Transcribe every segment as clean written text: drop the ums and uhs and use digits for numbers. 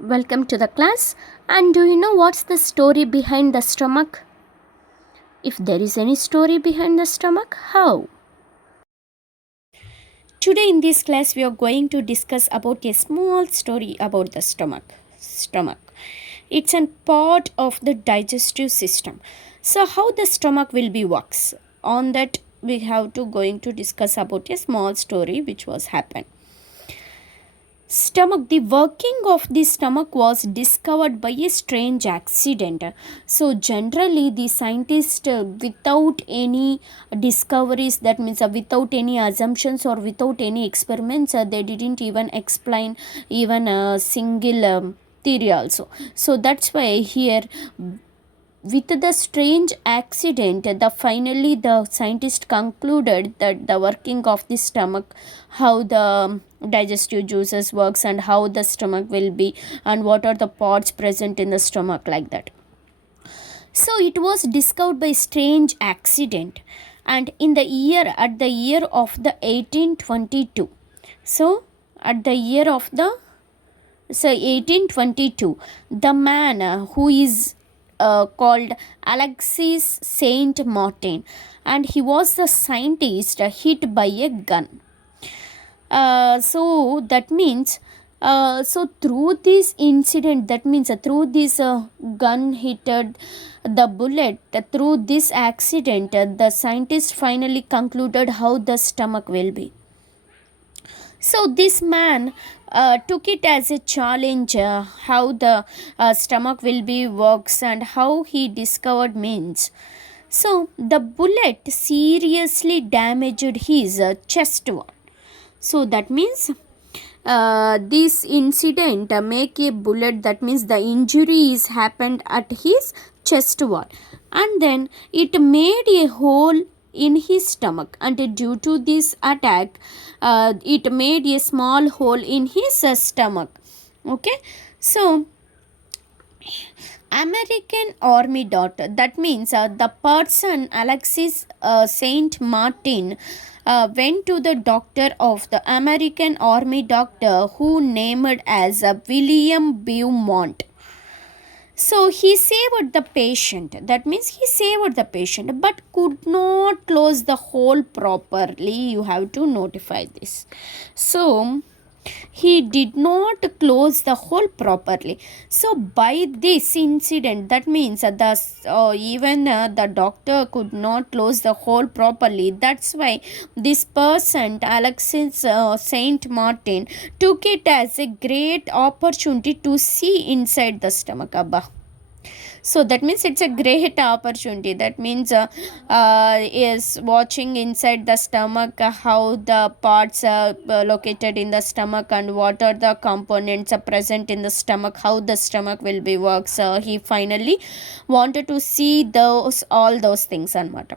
Welcome to the class. And do you know what's the story behind the stomach? If there is any story behind the stomach, how? Today in this class we are going to discuss about a small story about the stomach. Stomach. It's a part of the digestive system. So how the stomach will be works? On that we have to going to discuss about a small story which was happened. Stomach, the working of the stomach was discovered by a strange accident. So generally the scientists, without any discoveries, that means without any assumptions or without any experiments, they didn't even explain even a single theory also. So that's why here, with the strange accident, finally the scientist concluded that the working of the stomach, how the digestive juices works and how the stomach will be and what are the parts present in the stomach, like that. So it was discovered by strange accident, and in the year at the year of the 1822. So at the year of the 1822, the man who is called Alexis Saint Martin, and he was the scientist hit by a gun. So that means, so through this incident, that means through this gun hitted the bullet, through this accident, the scientist finally concluded how the stomach will be. So this man took it as a challenge, how the stomach will be works and how he discovered means. So the bullet seriously damaged his chest wall. So that means, this incident make a bullet, that means the injury is happened at his chest wall, and then it made a hole in his stomach, and due to this attack, it made a small hole in his stomach. Okay, so American Army doctor, that means the person Alexis Saint Martin went to the doctor of the American Army doctor who named as William Beaumont. So he saved the patient, that means he saved the patient, but could not close the hole properly. You have to notify this. So he did not close the hole properly. So by this incident, that means even the doctor could not close the hole properly. That's why this person, Alexis Saint Martin, took it as a great opportunity to see inside the stomach. Abba. So that means it's a great opportunity. That means is watching inside the stomach, how the parts are located in the stomach and what are the components are present in the stomach, how the stomach will be works. He finally wanted to see those all those things and what.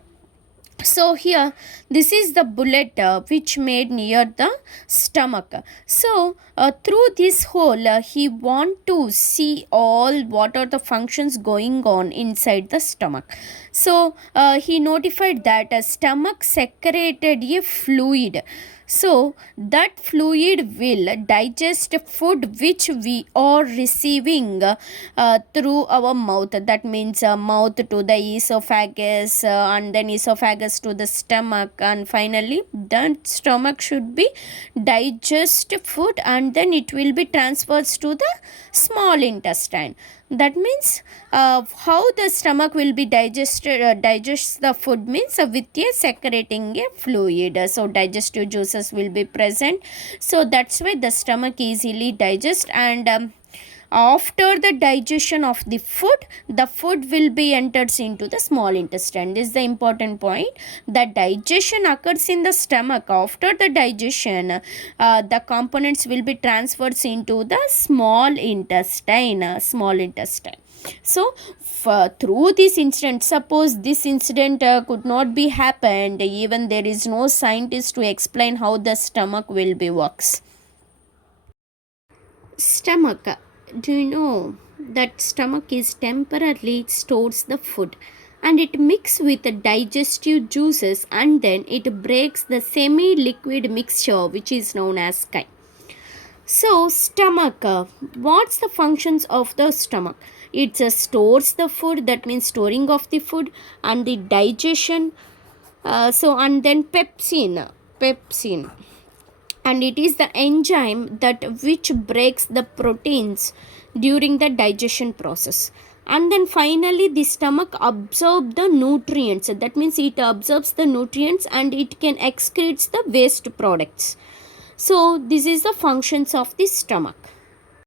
So here, this is the bullet which made near the stomach. So through this hole, he want to see all what are the functions going on inside the stomach. So he notified that stomach secreted a fluid. So that fluid will digest food which we are receiving through our mouth. That means mouth to the esophagus, and then esophagus to the stomach, and finally the stomach should be digest food, and then it will be transferred to the small intestine. That means how the stomach will be digests the food means with a secreting a fluid. So digestive juices will be present, so that's why the stomach easily digest, and after the digestion of the food will be enters into the small intestine. This is the important point. The digestion occurs in the stomach. After the digestion, the components will be transferred into the small intestine. So through this incident, suppose this incident could not be happened, even there is no scientist to explain how the stomach will be works. Stomach, do you know that stomach is temporarily stores the food, and it mixes with the digestive juices, and then it breaks the semi liquid mixture which is known as chyme. So, stomach. What's the functions of the stomach? It stores the food, that means storing of the food, and the digestion. And then pepsin, and it is the enzyme that which breaks the proteins during the digestion process. And then finally, the stomach absorbs the nutrients. That means it absorbs the nutrients and it can excrete the waste products. So this is the functions of the stomach.